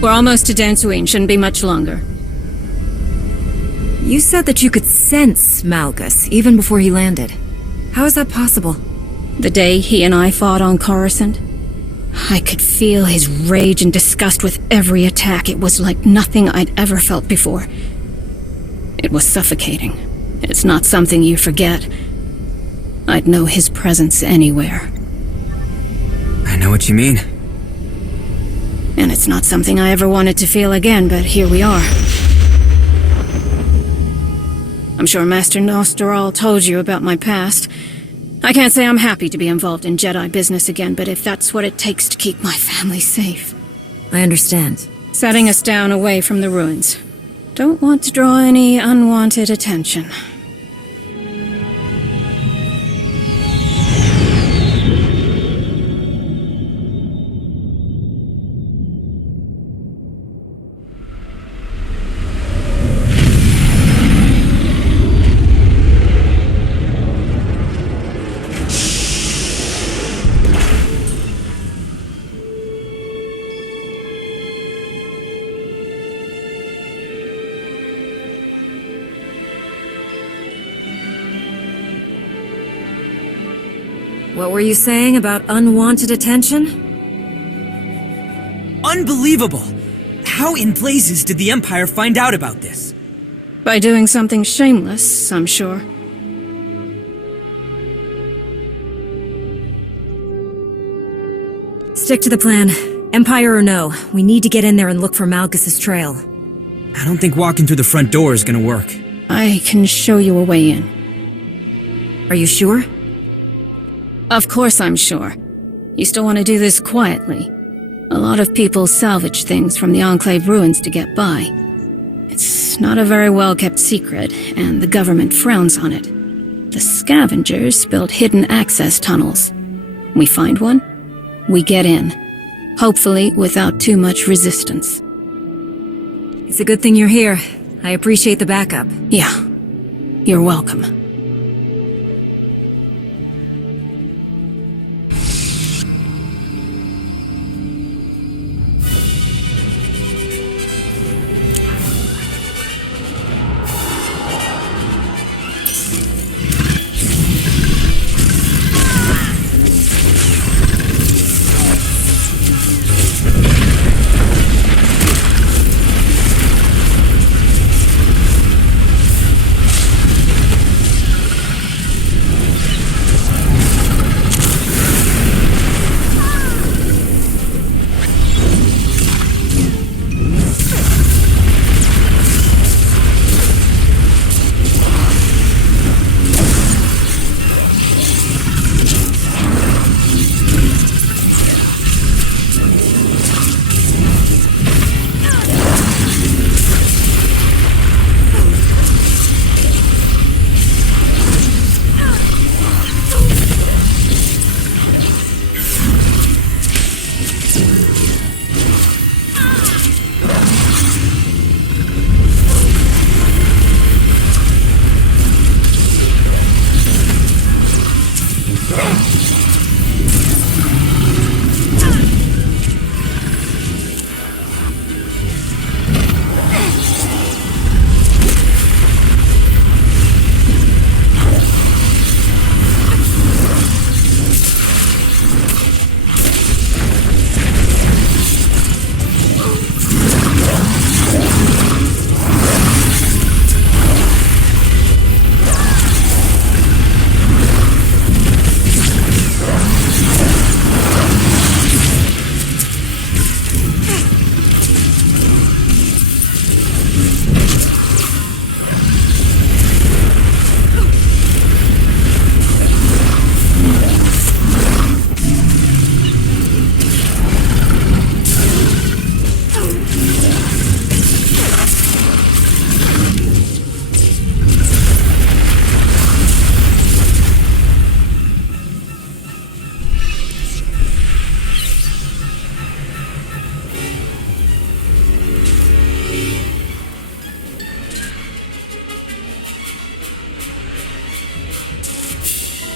We're almost to Dantooine, shouldn't be much longer. You said that you could sense Malgus, even before he landed. How is that possible? The day he and I fought on Coruscant, I could feel his rage and disgust with every attack. It was like nothing I'd ever felt before. It was suffocating. It's not something you forget. I'd know his presence anywhere. I know what you mean. And it's not something I ever wanted to feel again, but here we are. I'm sure Master Nostoral told you about my past. I can't say I'm happy to be involved in Jedi business again, but if that's what it takes to keep my family safe. I understand. Setting us down away from the ruins. Don't want to draw any unwanted attention. What were you saying about unwanted attention? Unbelievable! How in blazes did the Empire find out about this? By doing something shameless, I'm sure. Stick to the plan. Empire or no, we need to get in there and look for Malgus's trail. I don't think walking through the front door is gonna work. I can show you a way in. Are you sure? Of course I'm sure. You still want to do this quietly. A lot of people salvage things from the Enclave ruins to get by. It's not a very well-kept secret, and the government frowns on it. The scavengers built hidden access tunnels. We find one, we get in. Hopefully without too much resistance. It's a good thing you're here. I appreciate the backup. Yeah, you're welcome.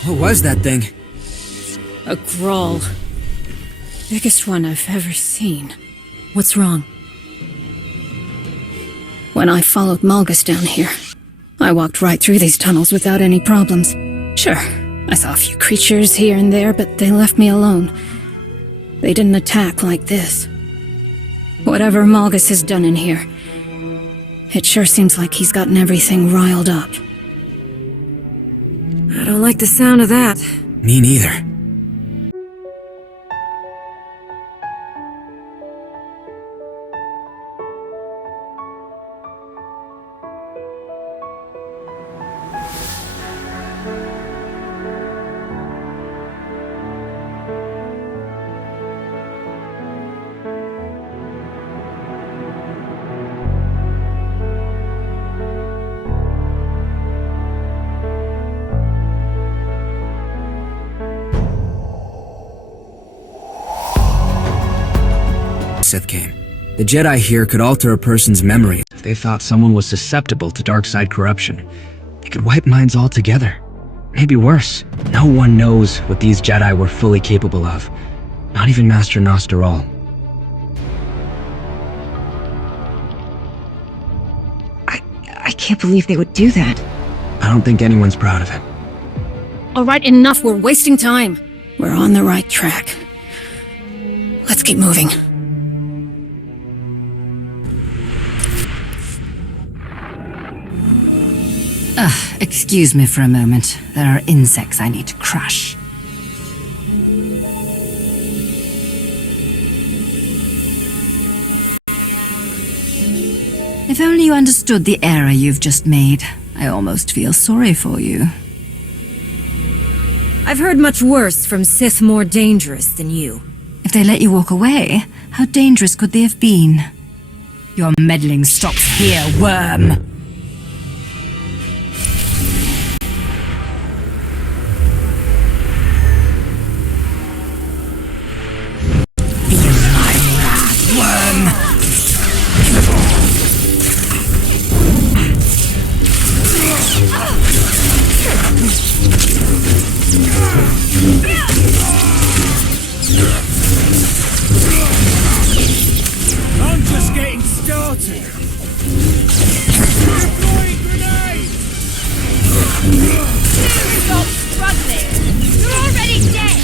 What was that thing? A Gaurl. Biggest one I've ever seen. What's wrong? When I followed Malgus down here, I walked right through these tunnels without any problems. Sure, I saw a few creatures here and there, but they left me alone. They didn't attack like this. Whatever Malgus has done in here, it sure seems like he's gotten everything riled up. I don't like the sound of that. Me neither. Sith came. The Jedi here could alter a person's memory if they thought someone was susceptible to dark side corruption. They could wipe minds altogether. Maybe worse, no one knows what these Jedi were fully capable of. Not even Master Nostaral. I can't believe they would do that. I don't think anyone's proud of it. Alright, enough, we're wasting time. We're on the right track. Let's keep moving. Excuse me for a moment. There are insects I need to crush. If only you understood the error you've just made. I almost feel sorry for you. I've heard much worse from Sith more dangerous than you. If they let you walk away, how dangerous could they have been? Your meddling stops here, worm! I'm just getting started. Deploying grenades! Stop struggling! You're already dead!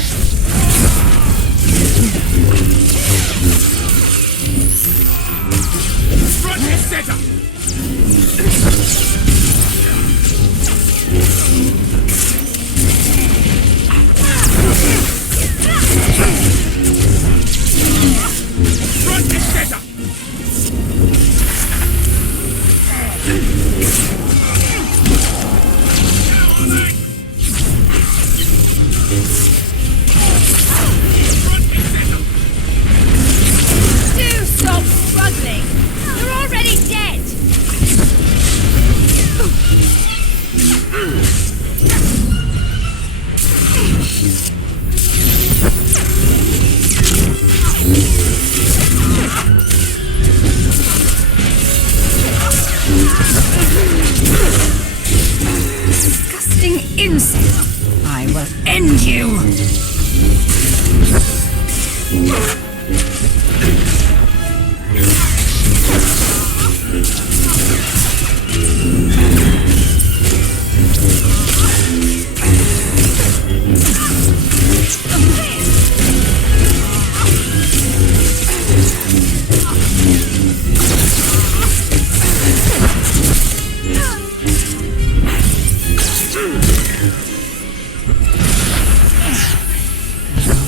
Front and center! Front and center! Do stop struggling! You're already dead! Disgusting insect! I will end you!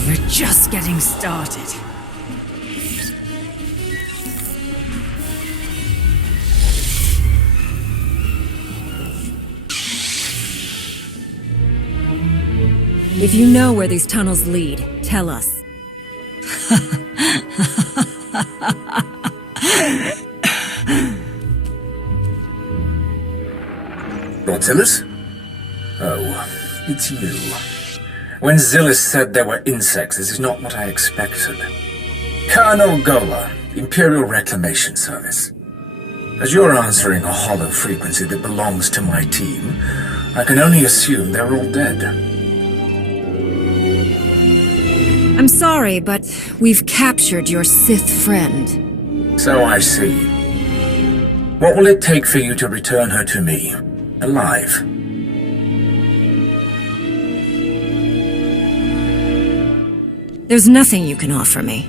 We're just getting started. If you know where these tunnels lead, tell us. Nautilus? Oh, it's you. When Zillus said there were insects, this is not what I expected. Colonel Gaurl, Imperial Reclamation Service. As you're answering a hollow frequency that belongs to my team, I can only assume they're all dead. I'm sorry, but we've captured your Sith friend. So I see. What will it take for you to return her to me, alive? There's nothing you can offer me.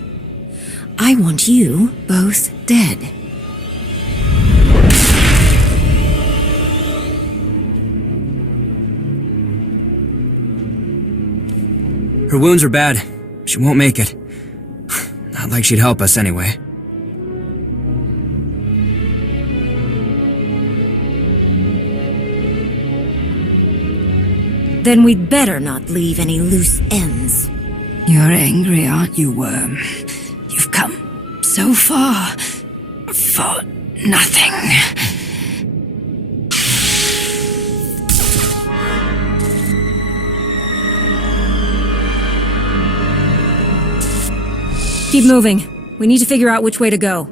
I want you both dead. Her wounds are bad. She won't make it. Not like she'd help us anyway. Then we'd better not leave any loose ends. You're angry, aren't you, Worm? You've come so far for nothing. Keep moving. We need to figure out which way to go.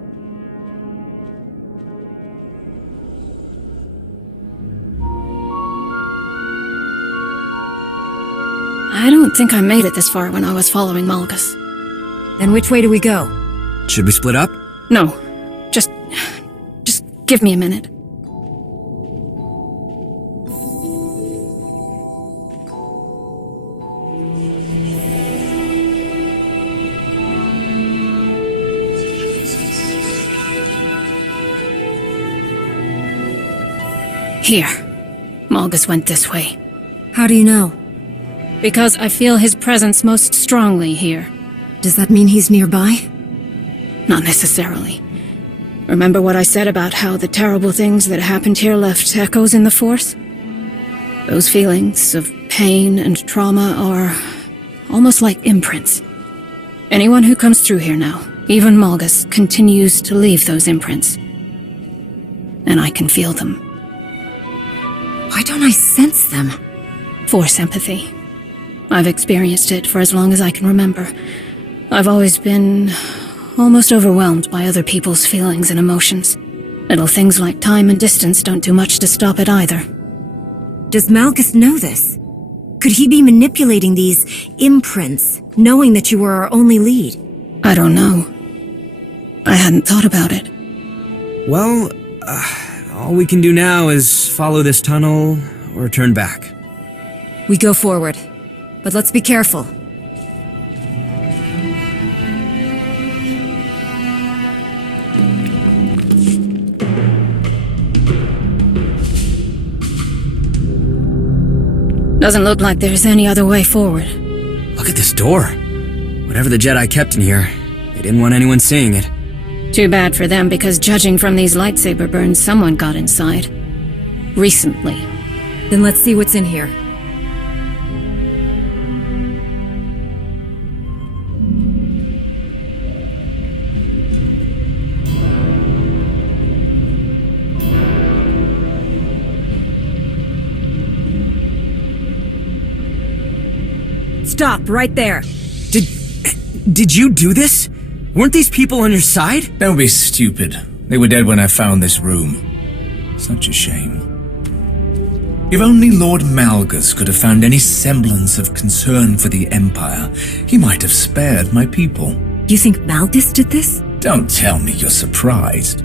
I don't think I made it this far when I was following Malgus. Then which way do we go? Should we split up? No. Just give me a minute. Here. Malgus went this way. How do you know? Because I feel his presence most strongly here. Does that mean he's nearby? Not necessarily. Remember what I said about how the terrible things that happened here left echoes in the Force? Those feelings of pain and trauma are almost like imprints. Anyone who comes through here now, even Malgus, continues to leave those imprints. And I can feel them. Why don't I sense them? Force empathy. I've experienced it for as long as I can remember. I've always been almost overwhelmed by other people's feelings and emotions. Little things like time and distance don't do much to stop it either. Does Malgus know this? Could he be manipulating these imprints, knowing that you were our only lead? I don't know. I hadn't thought about it. Well, all we can do now is follow this tunnel or turn back. We go forward, but let's be careful. Doesn't look like there's any other way forward. Look at this door. Whatever the Jedi kept in here, they didn't want anyone seeing it. Too bad for them, because judging from these lightsaber burns, someone got inside. Recently. Then let's see what's in here. Stop right there. Did you do this? Weren't these people on your side? Don't be stupid. They were dead when I found this room. Such a shame. If only Lord Malgus could have found any semblance of concern for the Empire, he might have spared my people. You think Malgus did this? Don't tell me you're surprised.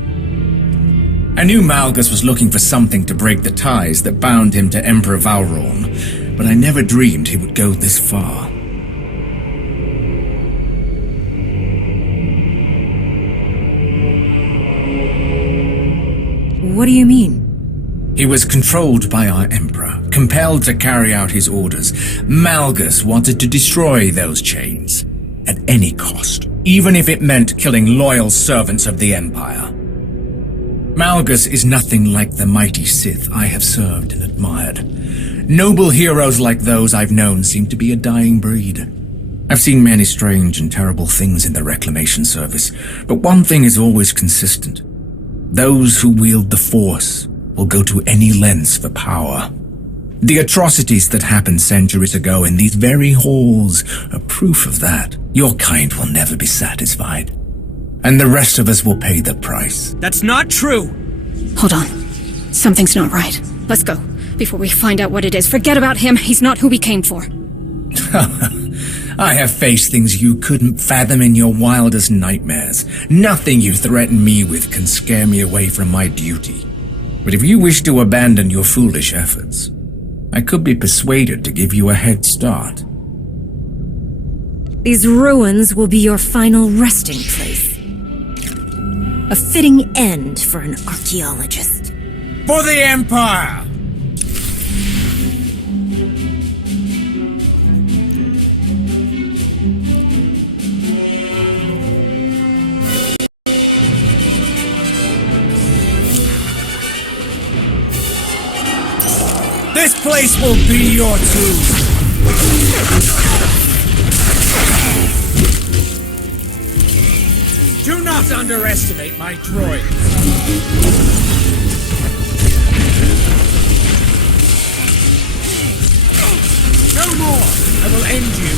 I knew Malgus was looking for something to break the ties that bound him to Emperor Valron, but I never dreamed he would go this far. What do you mean? He was controlled by our Emperor, compelled to carry out his orders. Malgus wanted to destroy those chains, at any cost, even if it meant killing loyal servants of the Empire. Malgus is nothing like the mighty Sith I have served and admired. Noble heroes like those I've known seem to be a dying breed. I've seen many strange and terrible things in the Reclamation Service, but one thing is always consistent. Those who wield the Force will go to any lengths for power. The atrocities that happened centuries ago in these very halls are proof of that. Your kind will never be satisfied. And the rest of us will pay the price. That's not true! Hold on. Something's not right. Let's go. Before we find out what it is. Forget about him. He's not who we came for. I have faced things you couldn't fathom in your wildest nightmares. Nothing you threaten me with can scare me away from my duty. But if you wish to abandon your foolish efforts, I could be persuaded to give you a head start. These ruins will be your final resting place. A fitting end for an archaeologist. For the Empire! This place will be your tomb! Do not underestimate my droids! No more! I will end you!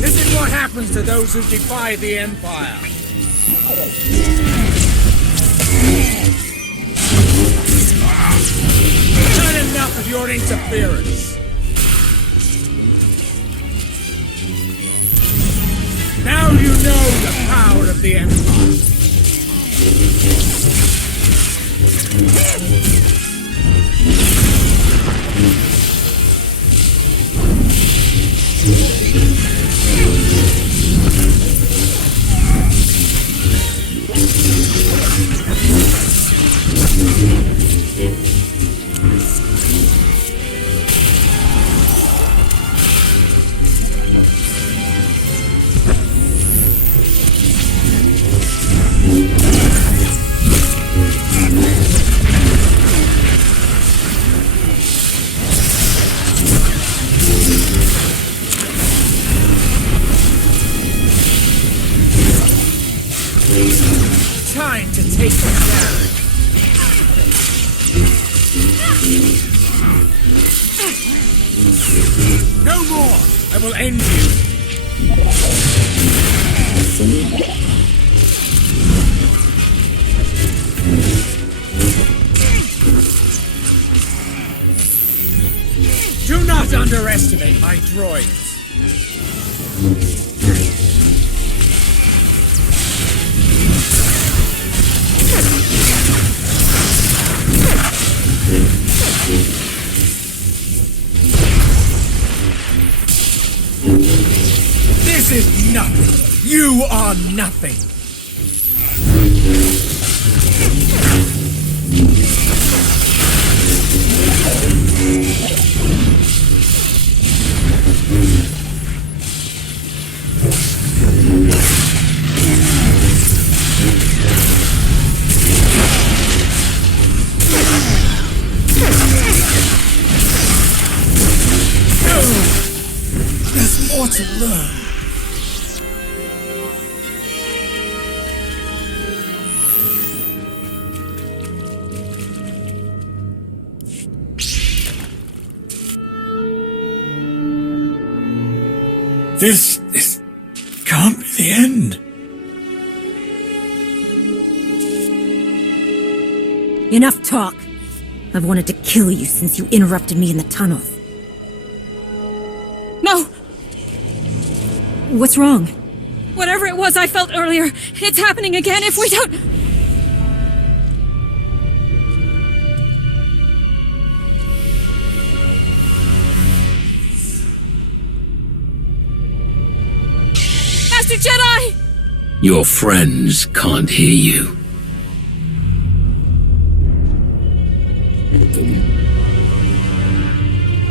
This is what happens to those who defy the Empire! Not enough of your interference! Now you know the power of the Empire! Time to take them down. No more! I will end you. Do not underestimate my droids. This is nothing. You are nothing. There's more to learn. This can't be the end. Enough talk. I've wanted to kill you since you interrupted me in the tunnels. No! What's wrong? Whatever it was I felt earlier, it's happening again if we don't... Master Jedi! Your friends can't hear you.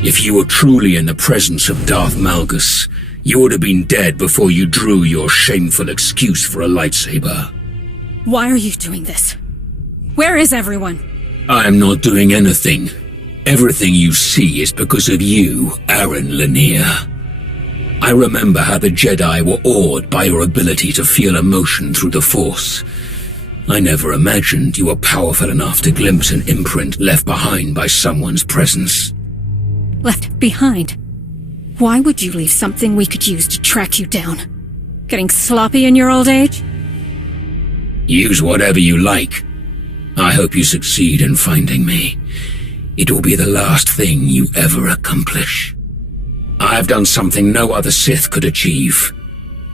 If you were truly in the presence of Darth Malgus, you would have been dead before you drew your shameful excuse for a lightsaber. Why are you doing this? Where is everyone? I am not doing anything. Everything you see is because of you, Aaron Lanier. I remember how the Jedi were awed by your ability to feel emotion through the Force. I never imagined you were powerful enough to glimpse an imprint left behind by someone's presence. Left behind? Why would you leave something we could use to track you down? Getting sloppy in your old age? Use whatever you like. I hope you succeed in finding me. it will be the last thing you ever accomplish. I've done something no other Sith could achieve.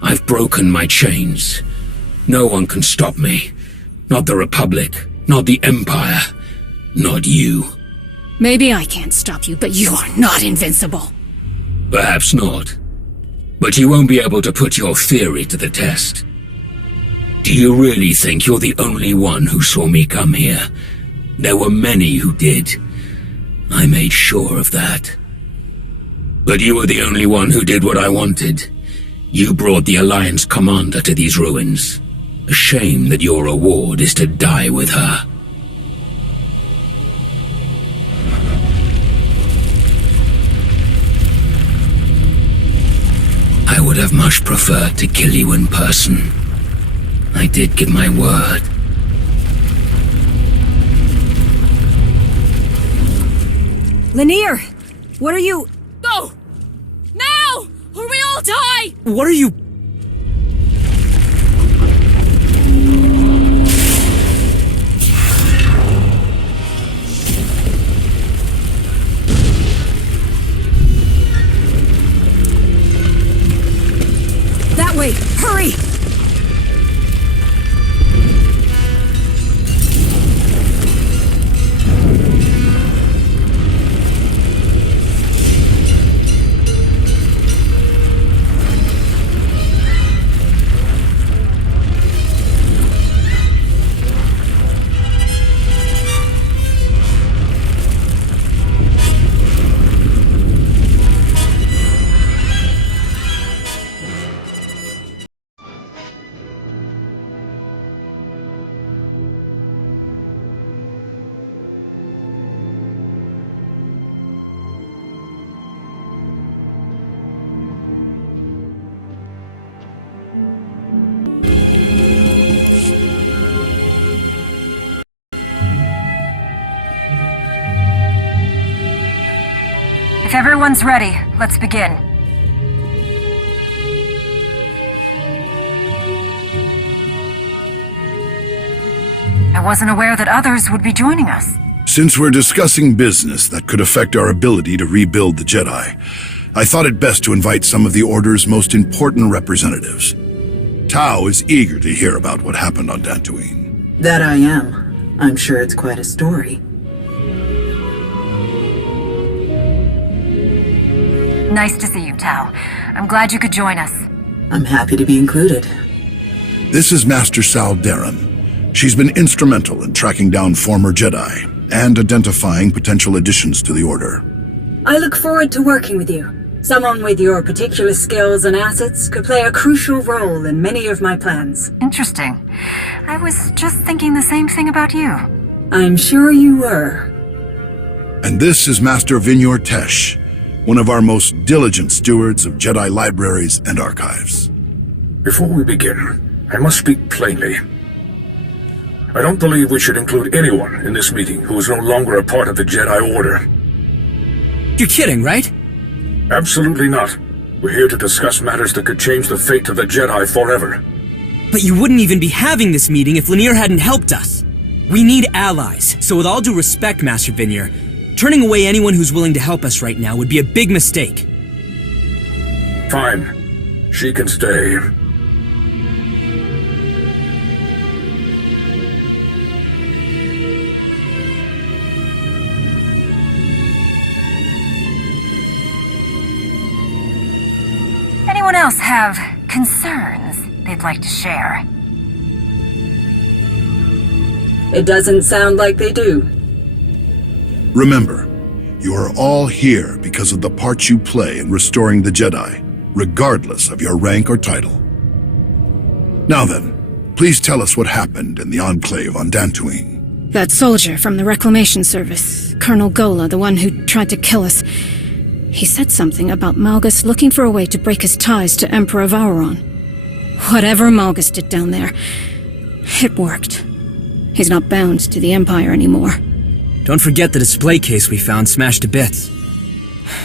I've broken my chains. No one can stop me. Not the Republic, not the Empire, not you. Maybe I can't stop you, but you are not invincible. Perhaps not. But you won't be able to put your theory to the test. Do you really think you're the only one who saw me come here? There were many who did. I made sure of that. But you were the only one who did what I wanted. You brought the Alliance commander to these ruins. A shame that your reward is to die with her. I would have much preferred to kill you in person. I did give my word. Lanier! What are you... Go! Now! Or we all die! What are you... That way! Hurry! If everyone's ready, let's begin. I wasn't aware that others would be joining us. Since we're discussing business that could affect our ability to rebuild the Jedi, I thought it best to invite some of the Order's most important representatives. Tao is eager to hear about what happened on Dantooine. That I am. I'm sure it's quite a story. Nice to see you, Tao. I'm glad you could join us. I'm happy to be included. This is Master Sal Darren. She's been instrumental in tracking down former Jedi and identifying potential additions to the Order. I look forward to working with you. Someone with your particular skills and assets could play a crucial role in many of my plans. Interesting. I was just thinking the same thing about you. I'm sure you were. And this is Master Vinyor Tesh, one of our most diligent stewards of Jedi libraries and archives. Before we begin, I must speak plainly. I don't believe we should include anyone in this meeting who is no longer a part of the Jedi Order. You're kidding, right? Absolutely not. We're here to discuss matters that could change the fate of the Jedi forever. But you wouldn't even be having this meeting if Lanier hadn't helped us. We need allies, so with all due respect, Master Vinyor, turning away anyone who's willing to help us right now would be a big mistake. Fine. She can stay. Anyone else have concerns they'd like to share? It doesn't sound like they do. Remember, you are all here because of the part you play in restoring the Jedi, regardless of your rank or title. Now then, please tell us what happened in the Enclave on Dantooine. That soldier from the Reclamation Service, Colonel Gaurl, the one who tried to kill us. He said something about Malgus looking for a way to break his ties to Emperor Valoran. Whatever Malgus did down there, it worked. He's not bound to the Empire anymore. Don't forget the display case we found smashed to bits.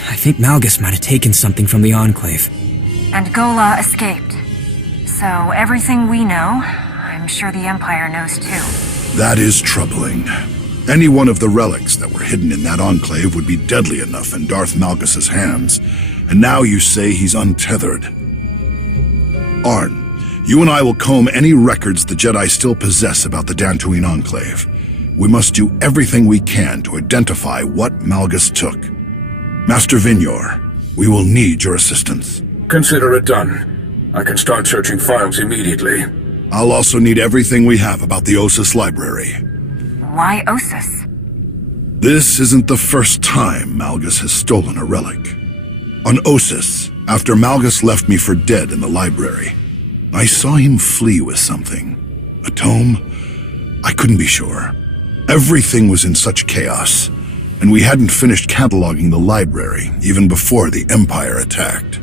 I think Malgus might have taken something from the Enclave. And Gaurl escaped. So everything we know, I'm sure the Empire knows too. That is troubling. Any one of the relics that were hidden in that enclave would be deadly enough in Darth Malgus's hands, and now you say he's untethered. Arn, you and I will comb any records the Jedi still possess about the Dantooine Enclave. We must do everything we can to identify what Malgus took. Master Vignor, we will need your assistance. Consider it done. I can start searching files immediately. I'll also need everything we have about the Ossus library. Why Ossus? This isn't the first time Malgus has stolen a relic. On Ossus, after Malgus left me for dead in the library, I saw him flee with something. A tome? I couldn't be sure. Everything was in such chaos, and we hadn't finished cataloging the library even before the Empire attacked.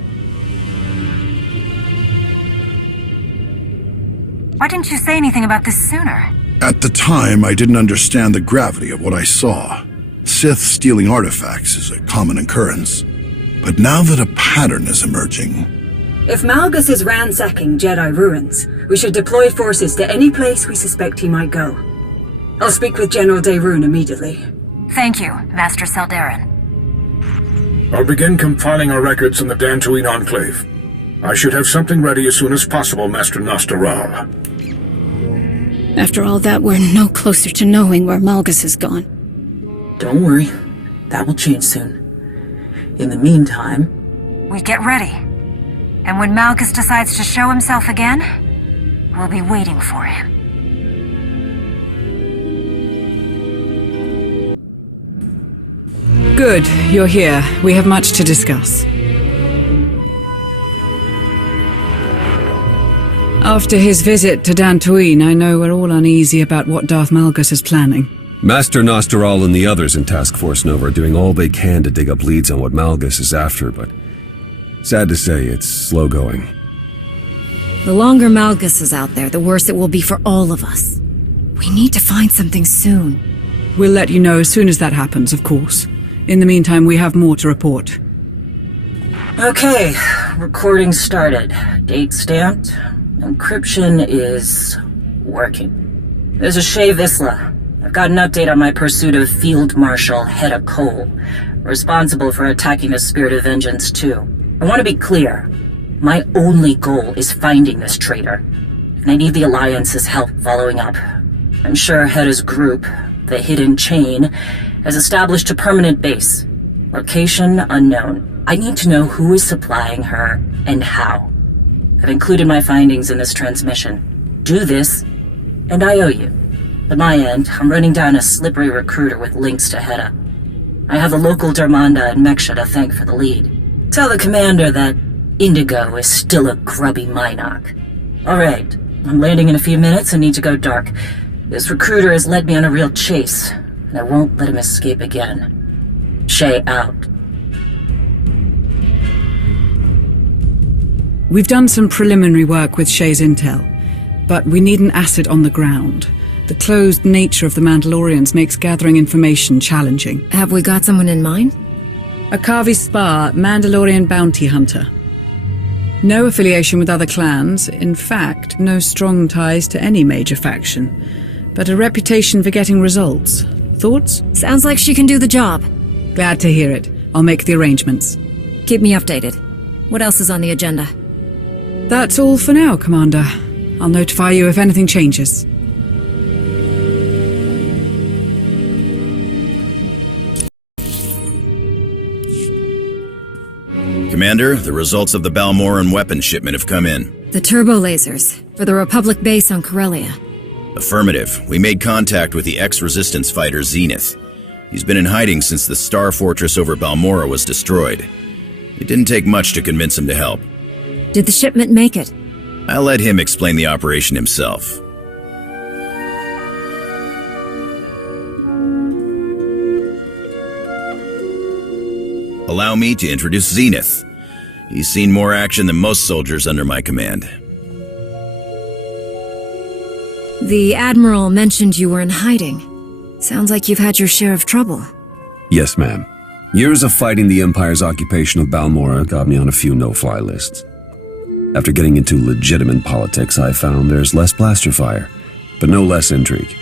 Why didn't you say anything about this sooner? At the time, I didn't understand the gravity of what I saw. Sith stealing artifacts is a common occurrence. But now that a pattern is emerging... If Malgus is ransacking Jedi ruins, we should deploy forces to any place we suspect he might go. I'll speak with General Daerun immediately. Thank you, Master Saldarin. I'll begin compiling our records in the Dantooine Enclave. I should have something ready as soon as possible, Master Nostaral. After all that, we're no closer to knowing where Malgus has gone. Don't worry. That will change soon. In the meantime... We get ready. And when Malgus decides to show himself again, we'll be waiting for him. Good, you're here. We have much to discuss. After his visit to Dantooine, I know we're all uneasy about what Darth Malgus is planning. Master Nostaral and the others in Task Force Nova are doing all they can to dig up leads on what Malgus is after, but sad to say, it's slow going. The longer Malgus is out there, the worse it will be for all of us. We need to find something soon. We'll let you know as soon as that happens, of course. In the meantime, we have more to report. Okay, recording started. Date stamped. Encryption is working. This is Shay Vizsla. I've got an update on my pursuit of Field Marshal Hedda Cole, responsible for attacking the Spirit of Vengeance too. I want to be clear. My only goal is finding this traitor, and I need the Alliance's help following up. I'm sure Hedda's group, the Hidden Chain, has established a permanent base. Location unknown. I need to know who is supplying her and how. I've included my findings in this transmission. Do this, and I owe you. At my end, I'm running down a slippery recruiter with links to Hedda. I have the local Darmanda and Meksha to thank for the lead. Tell the commander that Indigo is still a grubby Minok. Alright, I'm landing in a few minutes and need to go dark. This recruiter has led me on a real chase, and I won't let him escape again. Shay out. We've done some preliminary work with Shay's intel, but we need an asset on the ground. The closed nature of the Mandalorians makes gathering information challenging. Have we got someone in mind? Akavi Spar, Mandalorian bounty hunter. No affiliation with other clans, in fact, no strong ties to any major faction, but a reputation for getting results. Thoughts? Sounds like she can do the job. Glad to hear it. I'll make the arrangements. Keep me updated. What else is on the agenda? That's all for now, Commander. I'll notify you if anything changes. Commander, the results of the Balmoran weapons shipment have come in. The turbo lasers, for the Republic base on Corellia. Affirmative. We made contact with the ex-resistance fighter Zenith. He's been in hiding since the Star Fortress over Balmora was destroyed. It didn't take much to convince him to help. Did the shipment make it? I'll let him explain the operation himself. Allow me to introduce Zenith. He's seen more action than most soldiers under my command. The Admiral mentioned you were in hiding. Sounds like you've had your share of trouble. Yes, ma'am. Years of fighting the Empire's occupation of Balmora got me on a few no-fly lists. After getting into legitimate politics, I found there's less blaster fire, but no less intrigue.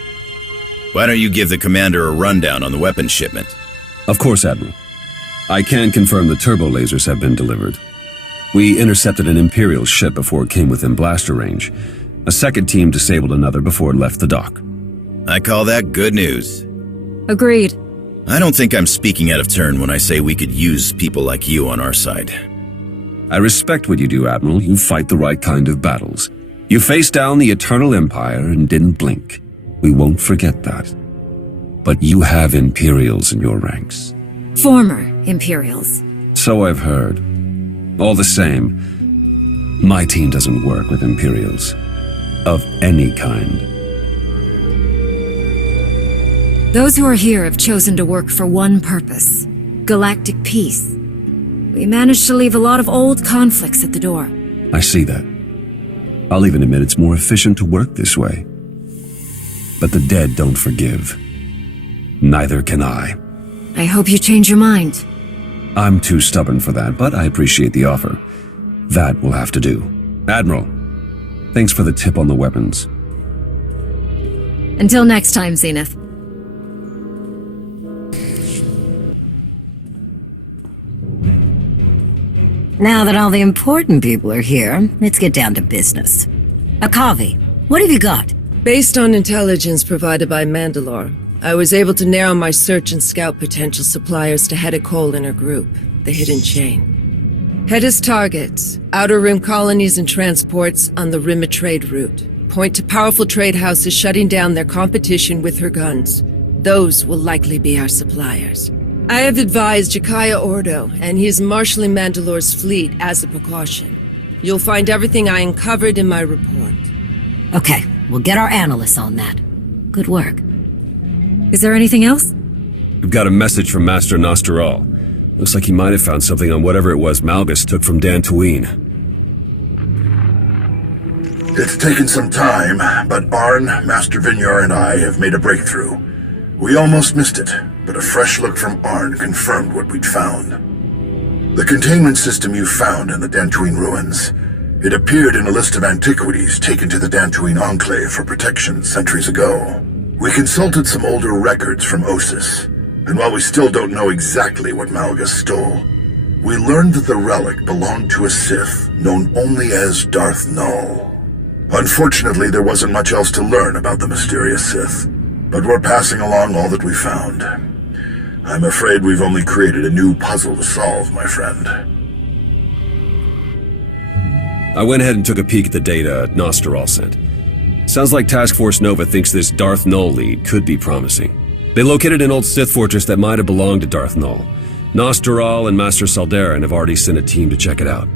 Why don't you give the commander a rundown on the weapons shipment? Of course, Admiral. I can confirm the turbo lasers have been delivered. We intercepted an Imperial ship before it came within blaster range. A second team disabled another before it left the dock. I call that good news. Agreed. I don't think I'm speaking out of turn when I say we could use people like you on our side. I respect what you do, Admiral. You fight the right kind of battles. You faced down the Eternal Empire and didn't blink. We won't forget that. But you have Imperials in your ranks. Former Imperials. So I've heard. All the same, my team doesn't work with Imperials. Of any kind. Those who are here have chosen to work for one purpose. Galactic peace. We managed to leave a lot of old conflicts at the door. I see that. I'll even admit it's more efficient to work this way. But the dead don't forgive. Neither can I. I hope you change your mind. I'm too stubborn for that, but I appreciate the offer. That will have to do. Admiral, thanks for the tip on the weapons. Until next time, Zenith. Now that all the important people are here, let's get down to business. Akavi, what have you got? Based on intelligence provided by Mandalore, I was able to narrow my search and scout potential suppliers to Hedda Cole and her group, the Hidden Chain. Hedda's targets, Outer Rim colonies and transports on the Rim of Trade route, point to powerful trade houses shutting down their competition with her guns. Those will likely be our suppliers. I have advised Jakaya Ordo, and he is marshalling Mandalore's fleet as a precaution. You'll find everything I uncovered in my report. Okay, we'll get our analysts on that. Good work. Is there anything else? We've got a message from Master Nostoral. Looks like he might have found something on whatever it was Malgus took from Dantooine. It's taken some time, but Arn, Master Vinyar, and I have made a breakthrough. We almost missed it, but a fresh look from Arn confirmed what we'd found. The containment system you found in the Dantooine ruins. It appeared in a list of antiquities taken to the Dantooine Enclave for protection centuries ago. We consulted some older records from Osis, and while we still don't know exactly what Malgus stole, we learned that the relic belonged to a Sith known only as Darth Null. Unfortunately, there wasn't much else to learn about the mysterious Sith, but we're passing along all that we found. I'm afraid we've only created a new puzzle to solve, my friend. I went ahead and took a peek at the data Nostoral sent. Sounds like Task Force Nova thinks this Darth Null lead could be promising. They located an old Sith fortress that might have belonged to Darth Null. Nostoral and Master Saldarin have already sent a team to check it out.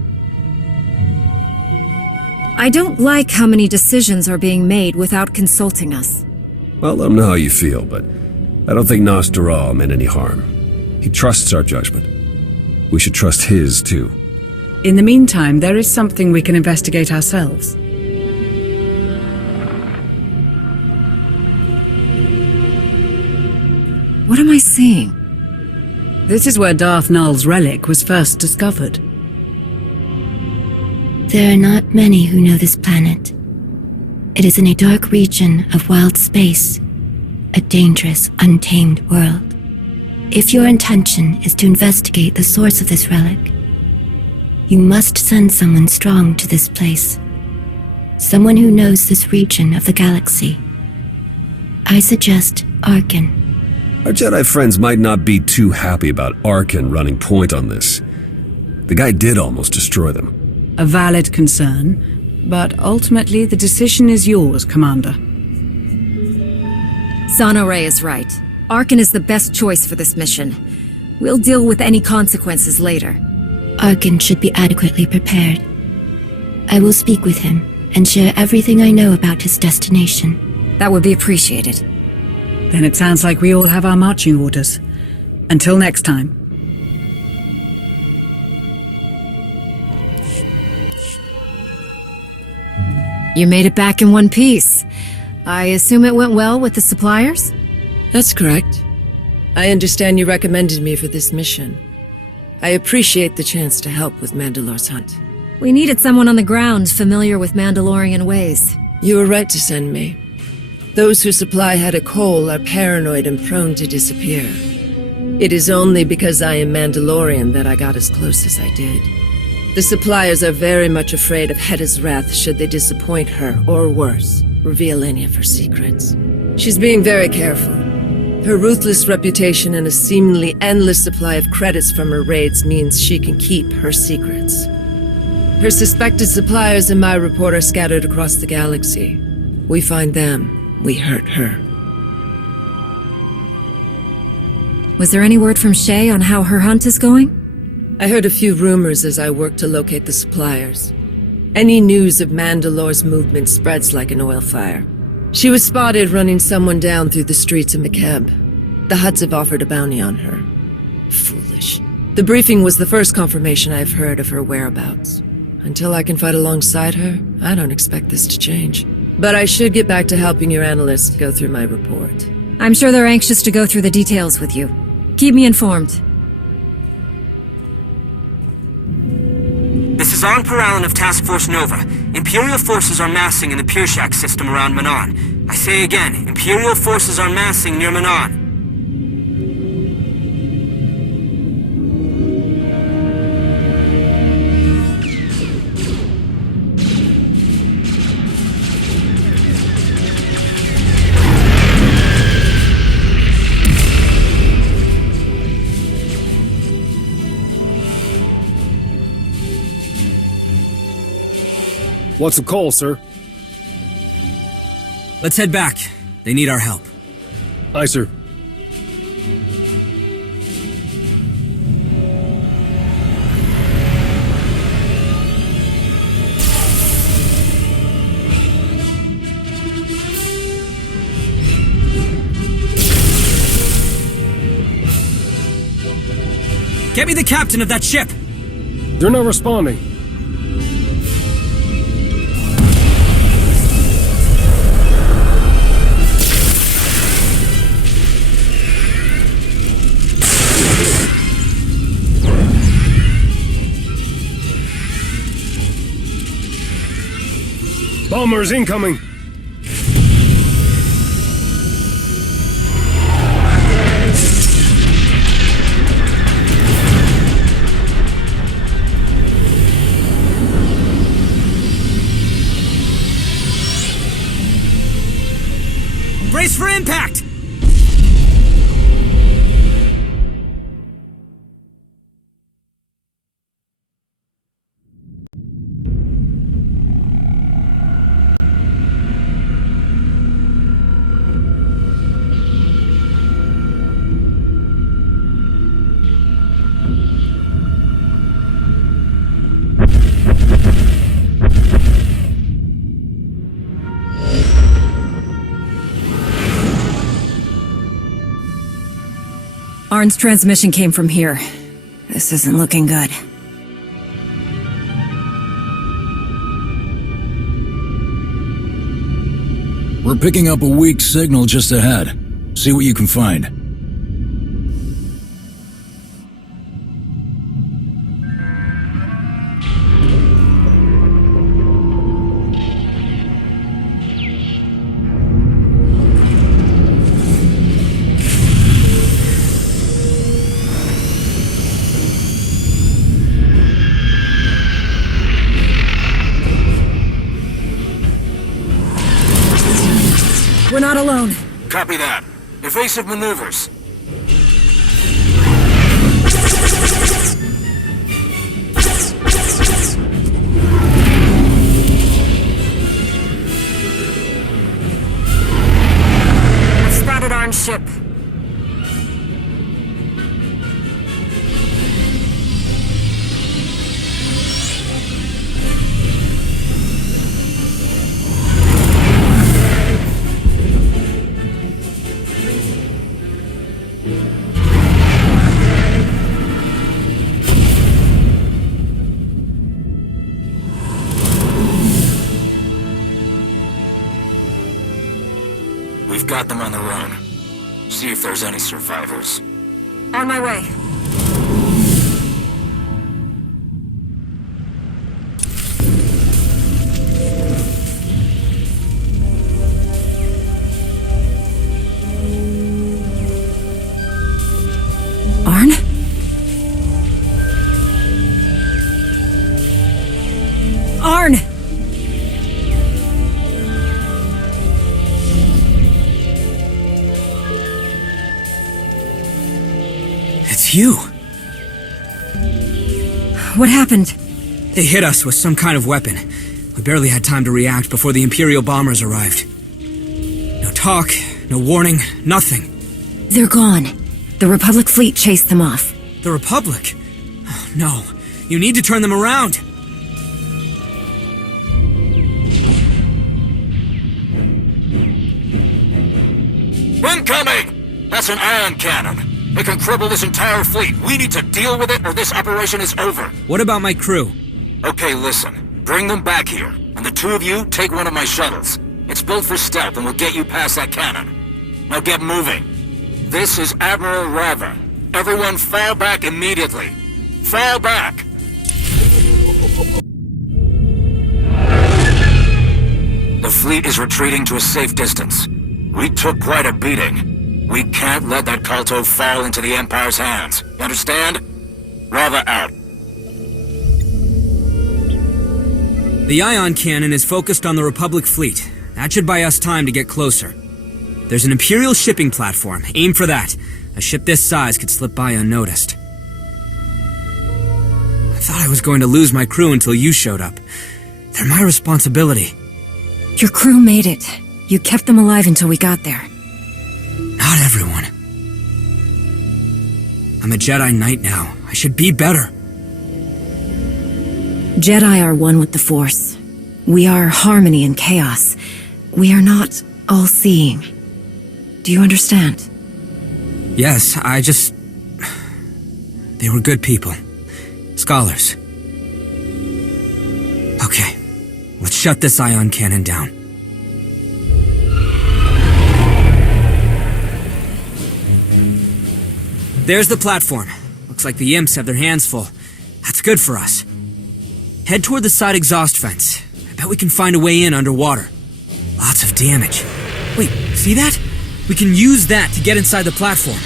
I don't like how many decisions are being made without consulting us. Well, let him know how you feel, but I don't think Nostoral meant any harm. He trusts our judgment. We should trust his, too. In the meantime, there is something we can investigate ourselves. What am I seeing? This is where Darth Null's relic was first discovered. There are not many who know this planet. It is in a dark region of wild space, a dangerous, untamed world. If your intention is to investigate the source of this relic, you must send someone strong to this place. Someone who knows this region of the galaxy. I suggest Arkin. Our Jedi friends might not be too happy about Arkin running point on this. The guy did almost destroy them. A valid concern, but ultimately the decision is yours, Commander. Zana Ray is right. Arkin is the best choice for this mission. We'll deal with any consequences later. Arkin should be adequately prepared. I will speak with him and share everything I know about his destination. That would be appreciated. Then it sounds like we all have our marching orders. Until next time. You made it back in one piece. I assume it went well with the suppliers? That's correct. I understand you recommended me for this mission. I appreciate the chance to help with Mandalore's hunt. We needed someone on the ground familiar with Mandalorian ways. You were right to send me. Those who supply Hedda coal are paranoid and prone to disappear. It is only because I am Mandalorian that I got as close as I did. The suppliers are very much afraid of Hedda's wrath should they disappoint her, or worse, reveal any of her secrets. She's being very careful. Her ruthless reputation and a seemingly endless supply of credits from her raids means she can keep her secrets. Her suspected suppliers in my report are scattered across the galaxy. We find them, we hurt her. Was there any word from Shay on how her hunt is going? I heard a few rumors as I worked to locate the suppliers. Any news of Mandalore's movement spreads like an oil fire. She was spotted running someone down through the streets of McKeb. The Hutts have offered a bounty on her. Foolish. The briefing was the first confirmation I've heard of her whereabouts. Until I can fight alongside her, I don't expect this to change. But I should get back to helping your analysts go through my report. I'm sure they're anxious to go through the details with you. Keep me informed. This is On Peralin of Task Force Nova. Imperial forces are massing in the Pirshak system around Manaan. I say again, Imperial forces are massing near Manaan. What's the call, sir? Let's head back. They need our help. Aye, sir. Get me the captain of that ship! They're not responding. Bombers incoming! Brace for impact! Arn's transmission came from here. This isn't looking good. We're picking up a weak signal just ahead. See what you can find. We're not alone. Copy that. Evasive maneuvers. I've spotted Arn's ship. We've got them on the run. See if there's any survivors. On my way. It's you. What happened? They hit us with some kind of weapon. We barely had time to react before the Imperial bombers arrived. No talk, no warning, nothing. They're gone. The Republic fleet chased them off. The Republic? No, you need to turn them around. Incoming! That's an ion cannon. It can cripple this entire fleet. We need to deal with it or this operation is over. What about my crew? Okay, listen. Bring them back here. And the two of you, take one of my shuttles. It's built for stealth and will get you past that cannon. Now get moving. This is Admiral Rava. Everyone fall back immediately. Fall back! The fleet is retreating to a safe distance. We took quite a beating. We can't let that Kalto fall into the Empire's hands. You understand? Rava out. The ion cannon is focused on the Republic fleet. That should buy us time to get closer. There's an Imperial shipping platform. Aim for that. A ship this size could slip by unnoticed. I thought I was going to lose my crew until you showed up. They're my responsibility. Your crew made it. You kept them alive until we got there. Not everyone. I'm a Jedi Knight now. I should be better. Jedi are one with the Force. We are harmony and chaos. We are not all-seeing. Do you understand? Yes, They were good people. Scholars. Okay, let's shut this ion cannon down. There's the platform. Looks like the imps have their hands full. That's good for us. Head toward the side exhaust vents. I bet we can find a way in underwater. Lots of damage. Wait, see that? We can use that to get inside the platform.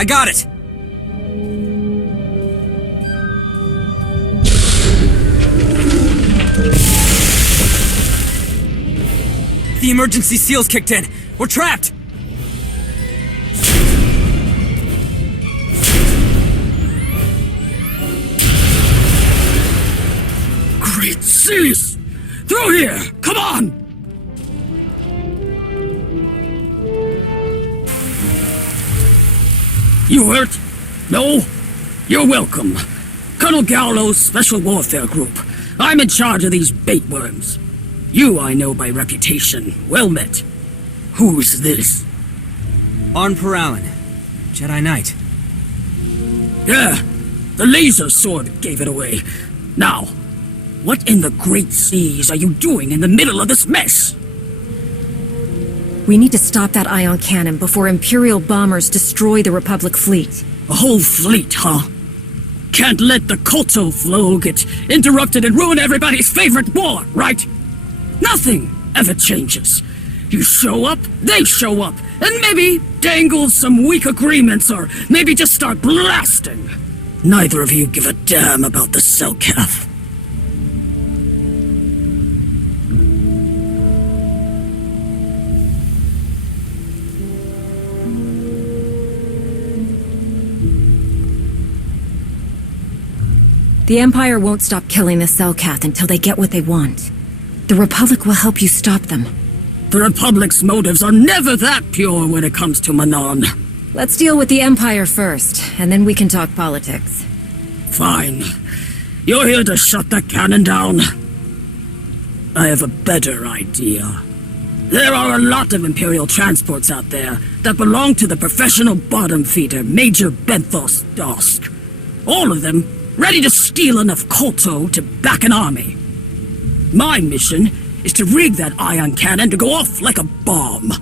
I got it! The emergency seals kicked in. We're trapped! Great seas! Through here! Come on! You hurt? No? You're welcome. Colonel Gaurl's Special Warfare Group. I'm in charge of these bait worms. You I know by reputation. Well met. Who's this? Arn Peralin, Jedi Knight. Yeah, the laser sword gave it away. Now, what in the great seas are you doing in the middle of this mess? We need to stop that ion cannon before Imperial bombers destroy the Republic fleet. A whole fleet, huh? Can't let the Koto flow get interrupted and ruin everybody's favorite war, right? Nothing ever changes. You show up, they show up, and maybe dangle some weak agreements or maybe just start blasting. Neither of you give a damn about the Selkath. The Empire won't stop killing the Selkath until they get what they want. The Republic will help you stop them. The Republic's motives are never that pure when it comes to Manaan. Let's deal with the Empire first, and then we can talk politics. Fine. You're here to shut the cannon down. I have a better idea. There are a lot of Imperial transports out there that belong to the professional bottom feeder, Major Benthos Dosk. All of them ready to steal enough Koto to back an army. My mission is to rig that ion cannon to go off like a bomb.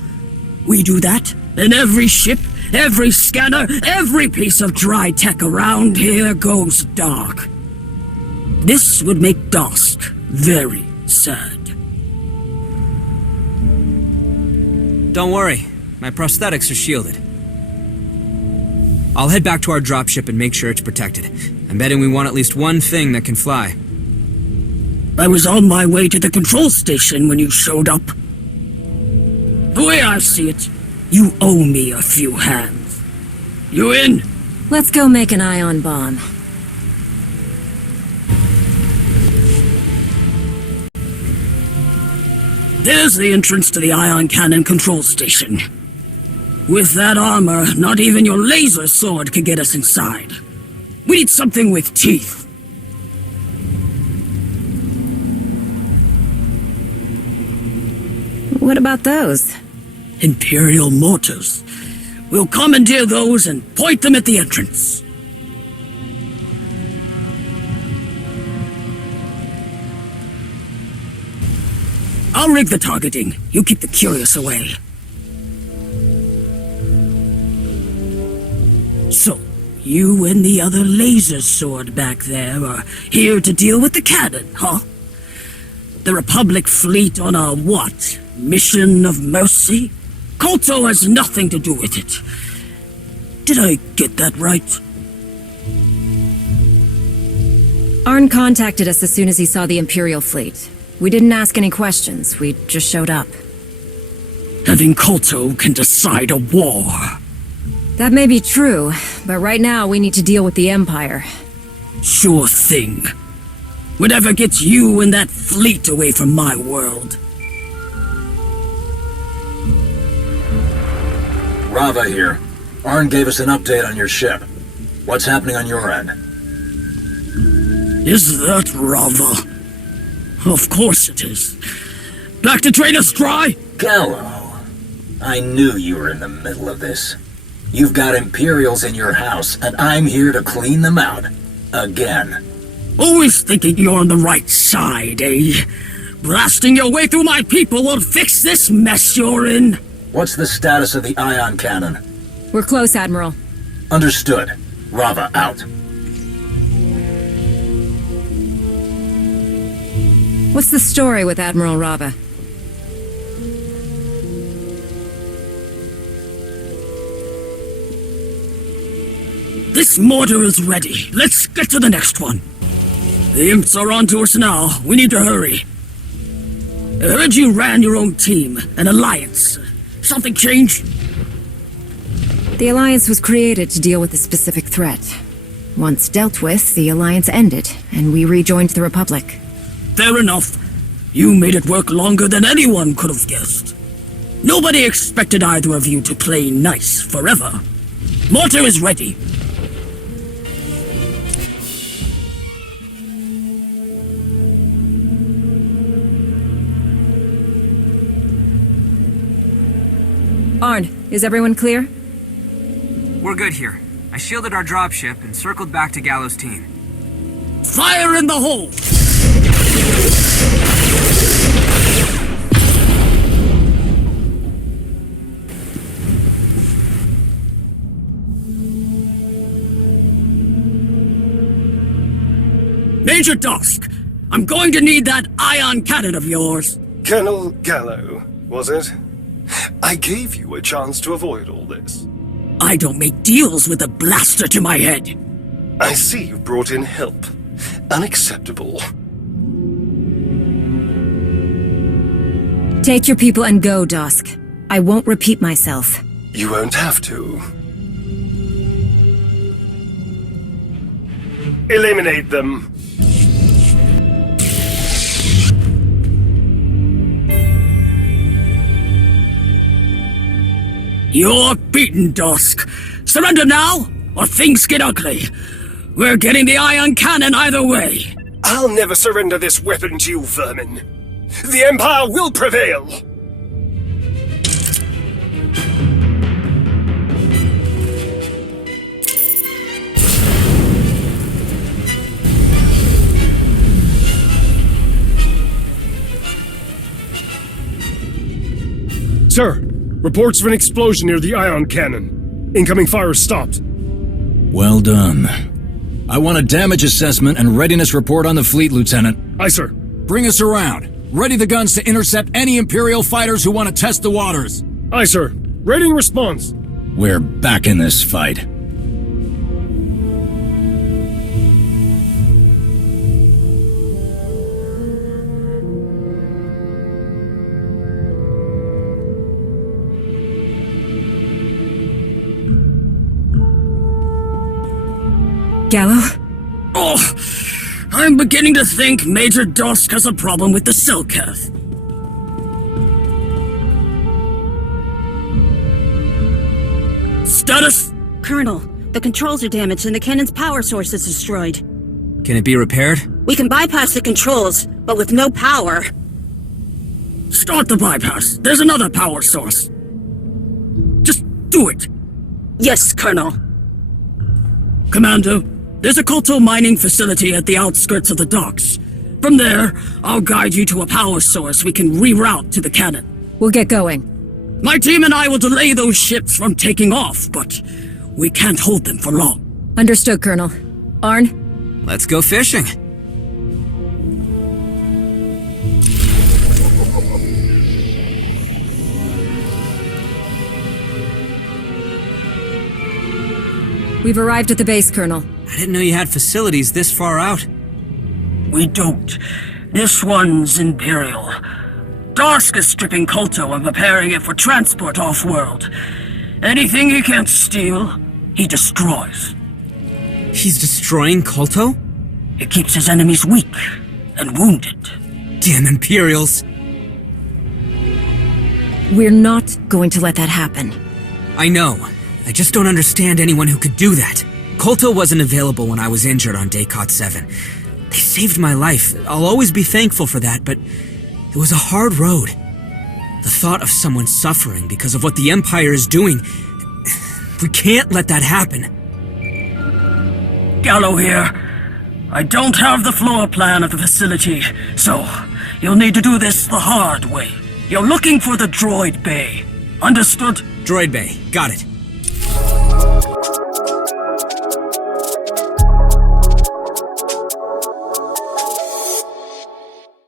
We do that, and every ship, every scanner, every piece of dry tech around here goes dark. This would make Dosk very sad. Don't worry. My prosthetics are shielded. I'll head back to our dropship and make sure it's protected. I'm betting we want at least one thing that can fly. I was on my way to the control station when you showed up. The way I see it, you owe me a few hands. You in? Let's go make an ion bomb. There's the entrance to the ion cannon control station. With that armor, not even your laser sword could get us inside. We need something with teeth. What about those? Imperial mortars. We'll commandeer those and point them at the entrance. I'll rig the targeting. You keep the curious away. So, you and the other laser sword back there are here to deal with the cannon, huh? The Republic fleet on a what? Mission of mercy? Kolto has nothing to do with it. Did I get that right? Arn contacted us as soon as he saw the Imperial fleet. We didn't ask any questions, we just showed up. Having Kolto can decide a war. That may be true, but right now we need to deal with the Empire. Sure thing. Whatever gets you and that fleet away from my world. Rava here. Arn gave us an update on your ship. What's happening on your end? Is that Rava? Of course it is. Back to train us dry? Gallo, I knew you were in the middle of this. You've got Imperials in your house, and I'm here to clean them out. Again. Always thinking you're on the right side, eh? Blasting your way through my people won't fix this mess you're in. What's the status of the ion cannon? We're close, Admiral. Understood. Rava out. What's the story with Admiral Rava? This mortar is ready. Let's get to the next one. The imps are on to us now. We need to hurry. I heard you ran your own team, an alliance. Something changed? The Alliance was created to deal with a specific threat. Once dealt with, the Alliance ended, and we rejoined the Republic. Fair enough. You made it work longer than anyone could have guessed. Nobody expected either of you to play nice forever. Mortar is ready. Arn, is everyone clear? We're good here. I shielded our dropship and circled back to Gallo's team. Fire in the hole! Major Dusk, I'm going to need that ion cannon of yours. Colonel Gallo, was it? I gave you a chance to avoid all this. I don't make deals with a blaster to my head. I see you brought in help. Unacceptable. Take your people and go, Dusk. I won't repeat myself. You won't have to. Eliminate them. You're beaten, Dusk. Surrender now, or things get ugly. We're getting the ion cannon either way. I'll never surrender this weapon to you, vermin. The Empire will prevail! Sir, reports of an explosion near the ion cannon. Incoming fire is stopped. Well done. I want a damage assessment and readiness report on the fleet, Lieutenant. Aye, sir. Bring us around. Ready the guns to intercept any Imperial fighters who want to test the waters. Aye, sir. Rating response. We're back in this fight. Gallo? Oh, I'm beginning to think Major Dusk has a problem with the Selkath. Status? Colonel, the controls are damaged and the cannon's power source is destroyed. Can it be repaired? We can bypass the controls, but with no power. Start the bypass. There's another power source. Just do it. Yes, Colonel. Commando, there's a Kolto mining facility at the outskirts of the docks. From there, I'll guide you to a power source we can reroute to the cannon. We'll get going. My team and I will delay those ships from taking off, but we can't hold them for long. Understood, Colonel. Arn? Let's go fishing. We've arrived at the base, Colonel. I didn't know you had facilities this far out. We don't. This one's Imperial. Darsk is stripping Kolto and preparing it for transport off-world. Anything he can't steal, he destroys. He's destroying Kolto? It keeps his enemies weak and wounded. Damn Imperials. We're not going to let that happen. I know. I just don't understand anyone who could do that. Kolto wasn't available when I was injured on Daycot 7. They saved my life. I'll always be thankful for that, but it was a hard road. The thought of someone suffering because of what the Empire is doing, we can't let that happen. Gallo here. I don't have the floor plan of the facility, so you'll need to do this the hard way. You're looking for the droid bay. Understood? Droid bay. Got it.